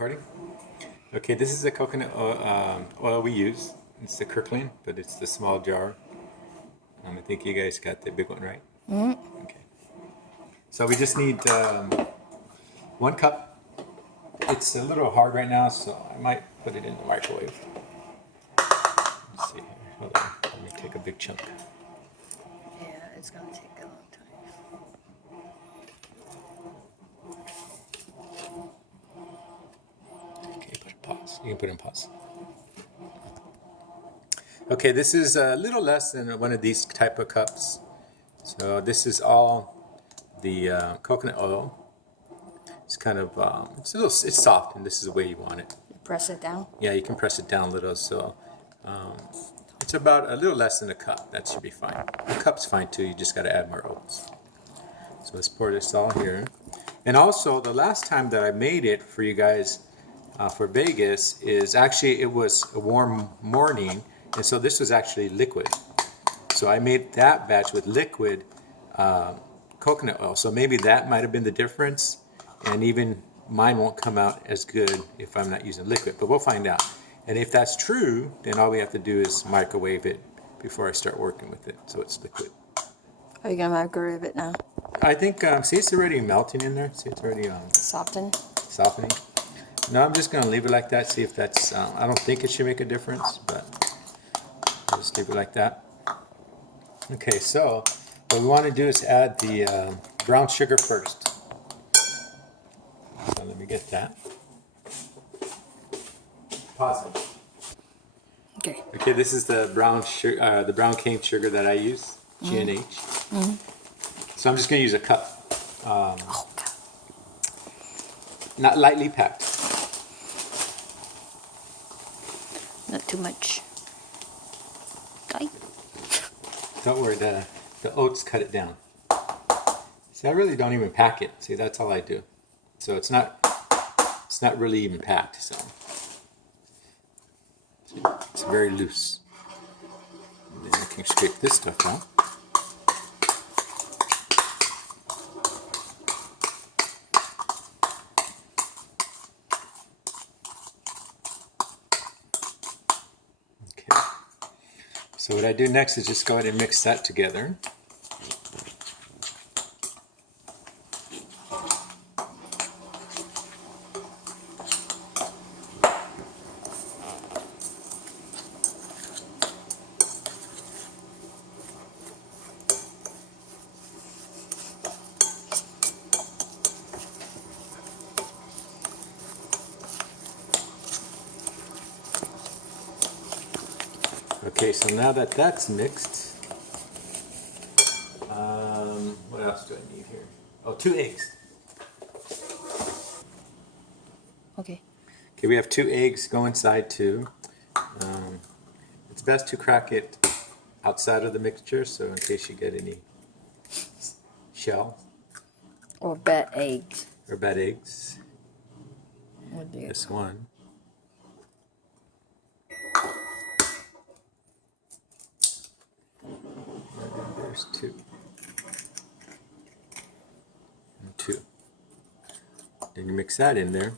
Recording? Okay, this is the coconut oil we use. It's the Kirkland, but it's the small jar. I think you guys got the big one, right? Mm-hmm. Okay. So we just need 1 cup. It's a little hard right now, so I might put it in the microwave. Let's see here. Hold on. Let me take a big chunk. Yeah, it's gonna take a long time. Okay, put it pause. You can put it in pause. Okay, this is a little less than one of these type of cups. So this is all the coconut oil. It's kind of it's soft, and this is the way you want it. You press it down. Yeah, you can press it down a little. So it's about a little less than a cup. That should be fine. A cup's fine too. You just got to add more oats. So let's pour this all here. And also, the last time that I made it for you guys for Vegas is actually it was a warm morning, and so this was actually liquid. So I made that batch with liquid coconut oil. So maybe that might have been the difference, and even mine won't come out as good if I'm not using liquid, but we'll find out. And if that's true, then all we have to do is microwave it before I start working with it, so it's liquid. Are you gonna microwave it now? I think, see, it's already melting in there. See, it's already Soften? softening. No, I'm just going to leave it like that, see if that's, I don't think it should make a difference, but I'll just leave it like that. Okay, so what we want to do is add the brown sugar first. So let me get that. Pause it. Okay. Okay, this is the brown sugar, the brown cane sugar that I use, G&H. Mm-hmm. So I'm just going to use a cup. Oh, God. Not lightly packed. Not too much. Okay. Don't worry, the oats cut it down. See, I really don't even pack it. See, that's all I do. So it's not really even packed. So it's very loose. And then I can scrape this stuff out. So what I do next is just go ahead and mix that together. Okay, so now that that's mixed, what else do I need here? Oh, 2 eggs. Okay. Okay, we have 2 eggs. Go inside too. It's best to crack it outside of the mixture, so in case you get any shell Or bad eggs. or bad eggs. What do you This one. And there's 2. And 2. Then you mix that in there.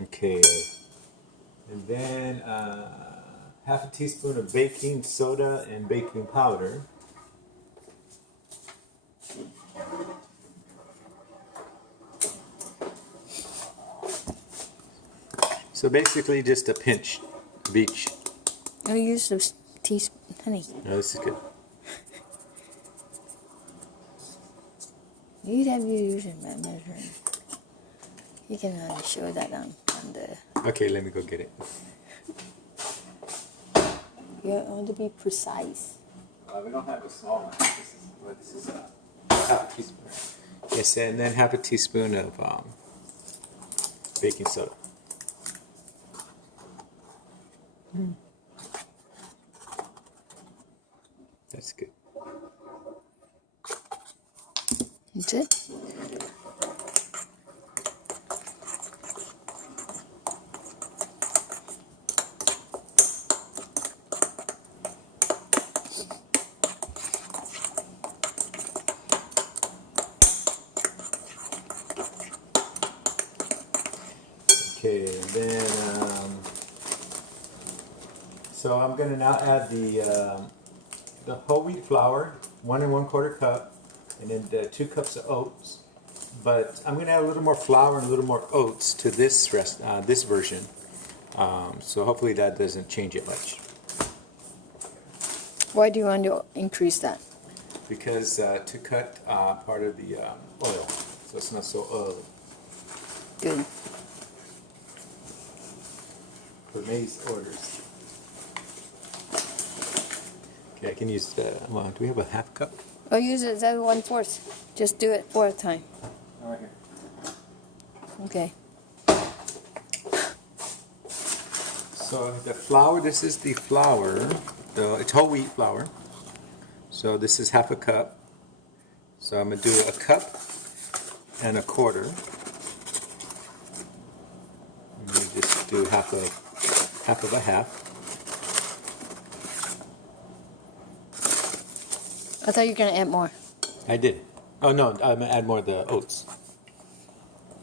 Okay, and then half a teaspoon of baking soda and baking powder. So basically just a pinch of each. Oh, use those teaspoon, honey. Oh, this is good. You'd have you using that measuring. You can show that on the. Okay, let me go get it. You want to be precise. We don't have a small one. This is half a teaspoon. Yes, and then half a teaspoon of baking soda. That's good. That's it. Okay, then so I'm gonna now add the whole wheat flour, 1 1/4 cup, and then 2 cups of oats. But I'm gonna add a little more flour and a little more oats to this this version. So hopefully that doesn't change it much. Why do you want to increase that? Because to cut part of the oil, so it's not so oily. Good. For maize orders. Okay, I can use well, do we have a half cup? Oh, use it as 1/4. Just do it 4 at a time. Oh, right here. Okay. So the flour, this is the flour, it's whole wheat flour. So this is half a cup. So I'm gonna do a cup and a quarter. Let me just do half of a half. I thought you were going to add more. I did. Oh no, I'm gonna add more of the oats.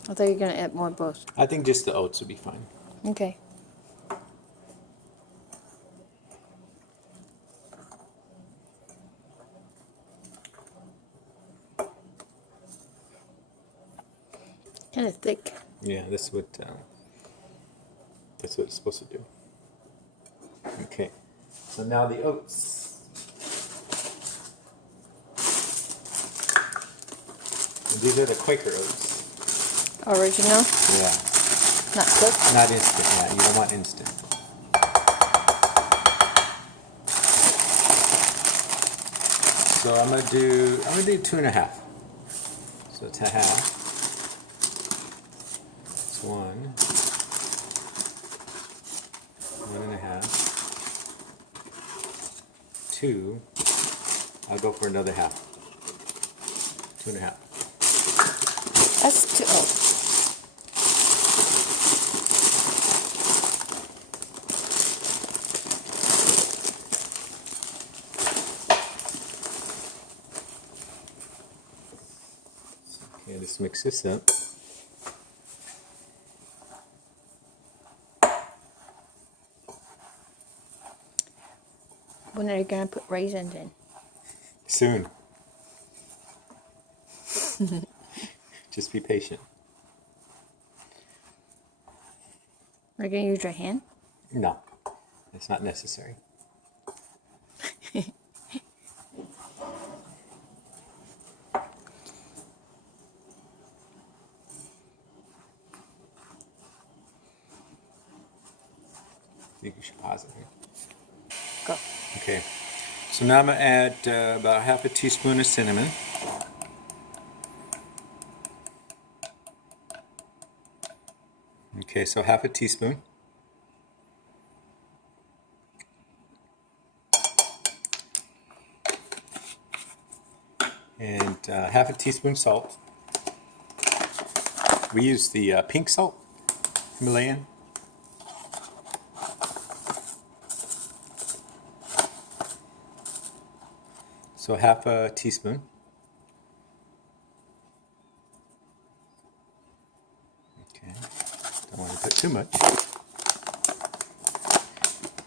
I thought you were going to add more of both. I think just the oats would be fine. Okay. Kind of thick. Yeah, that's what it's supposed to do. Okay, so now the oats. And these are the Quaker oats. Original, Yeah, not cooked. not instant. Yeah, you don't want instant. So I'm gonna do 2.5. So it's a half. It's 1.5. 2. I'll go for another half. 2.5. That's too old. Okay, let's mix this up. When are you going to put raisins in? Soon. Just be patient. Are you going to use your hand? No, it's not necessary. You should pause it here. Go. Okay, so now I'm going to add about half a teaspoon of cinnamon. Okay, so half a teaspoon. And half a teaspoon salt. We use the pink salt, Himalayan. So half a teaspoon. Okay, don't want to put too much.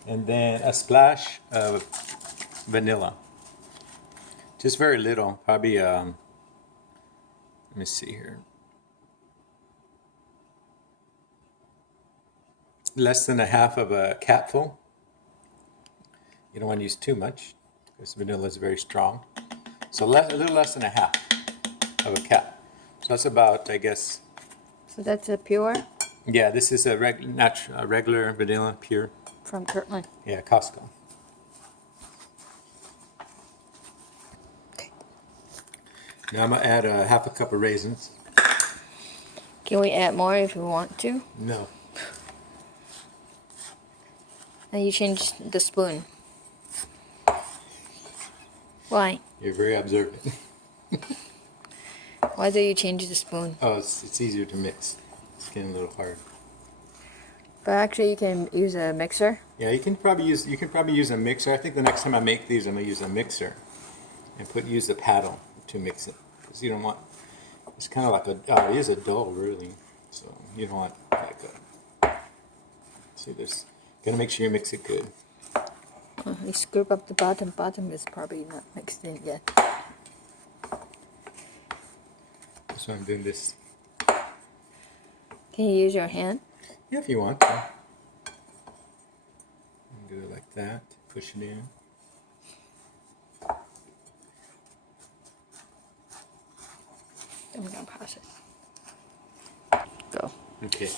And then a splash of vanilla. Just very little, probably, let me see here. Less than a half of a capful. You don't want to use too much because vanilla is very strong. So a little less than a half of a cap. So that's about, I guess. So that's a pure Yeah, this is a regular vanilla, pure. from Kirtland. Yeah, Costco. Okay. Now I'm gonna add a half a cup of raisins. Can we add more if we want to? No. And you change the spoon. Why? You're very observant. Why do you change the spoon? Oh, it's easier to mix. It's getting a little hard. But actually, you can use a mixer. Yeah, you can probably use a mixer. I think the next time I make these, I'm gonna use a mixer and use the paddle to mix it, because you don't want. It's kind of like it is a dough really, so you don't want like a. See, gotta make sure you mix it good. You scrape up the bottom. Bottom is probably not mixed in yet. So I'm doing this. Can you use your hand? Yeah, if you want to. Do it like that. Push it in. I'm gonna process. Go. Okay.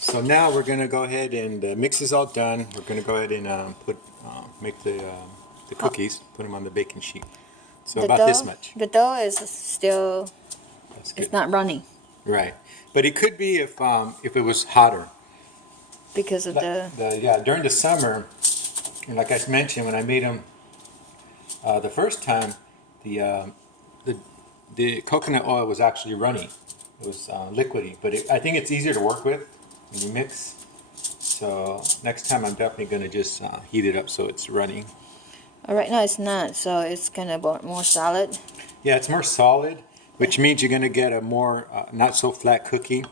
So now we're gonna go ahead and the mix is all done. We're gonna go ahead and make the cookies. Put them on the baking sheet. So about this much. The dough is still. That's good. It's not running Right, but it could be if it was hotter. because of During the summer, and like I mentioned when I made them the first time, the coconut oil was actually runny. It was liquidy, but I think it's easier to work with when you mix. So next time I'm definitely going to just heat it up so it's running. Right now it's not, so it's kind of more solid. Yeah, it's more solid, which means you're going to get a more not so flat cookie.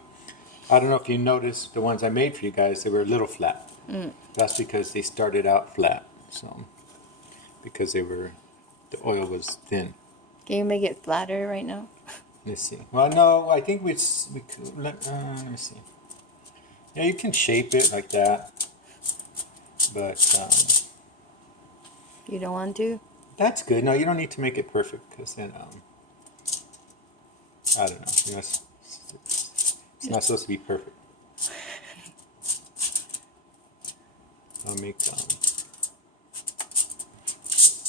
I don't know if you noticed the ones I made for you guys, they were a little flat. That's because they started out flat, so because the oil was thin. Can you make it flatter right now? Let's see. Well, no, I think we could, let me see. Yeah, you can shape it like that, but You don't want to? that's good. No, you don't need to make it perfect, because then I don't know. It's not supposed to be perfect. I'll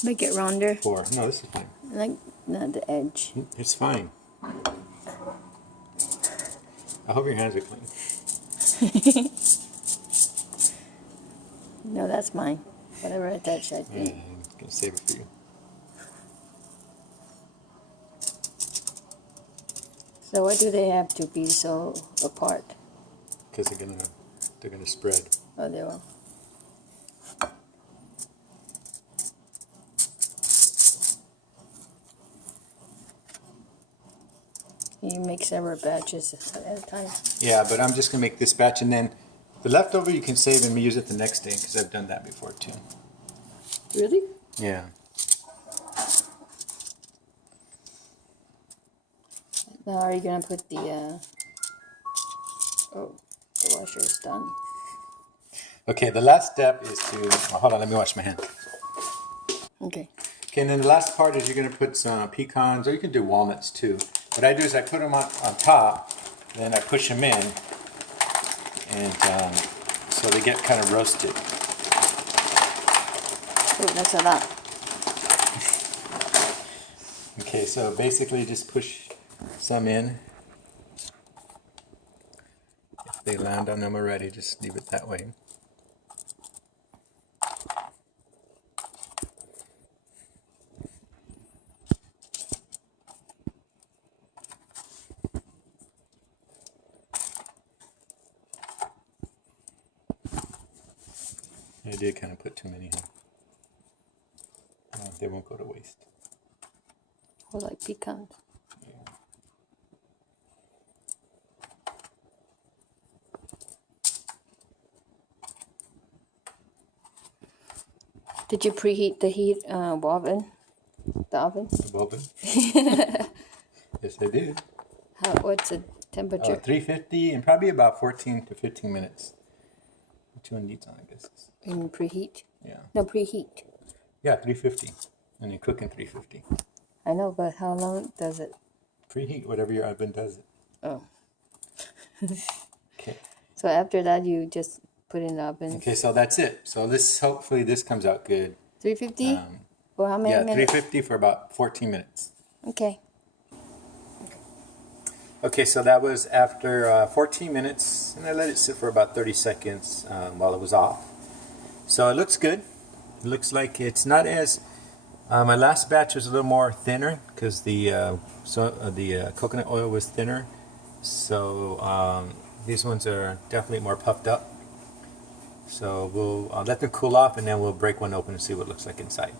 Make it rounder, 4. No, this is fine. like not the edge. It's fine. I hope your hands are clean. No, that's mine. Whatever I touch, I Yeah, think. I'm gonna save it for you. So why do they have to be so apart? Because they're gonna spread. Oh, they will. You make several batches at a time. Yeah, but I'm just gonna make this batch, and then the leftover you can save and use it the next day, because I've done that before too. Really? Yeah. Now are you gonna put the the washer is done. Okay, the last step is to, hold on, let me wash my hands. Okay. Okay, and then the last part is you're gonna put some pecans, or you can do walnuts too. What I do is I put them on top, then I push them in, and so they get kind of roasted. Oh, that's a lot. Okay, so basically just push some in. If they land on them already, just leave it that way. I did kind of put too many in. They won't go to waste. Or like pecans. Yeah. Did you preheat the oven? The oven? The oven? Yes, I did. What's the temperature? 350 and probably about 14 to 15 minutes. 2 needs on, I guess. In preheat? Yeah. No, preheat. Yeah, 350. And you cook in 350. I know, but how long does it? Preheat, whatever your oven does it. Oh. Okay. So after that, you just put in the oven. Okay, so that's it. So hopefully this comes out good. 350? For how many Yeah, minutes? 350 for about 14 minutes. Okay. Okay, so that was after 14 minutes, and I let it sit for about 30 seconds while it was off. So it looks good. It looks like it's not as my last batch was a little more thinner because the coconut oil was thinner. So these ones are definitely more puffed up. So we'll let them cool off, and then we'll break one open and see what it looks like inside.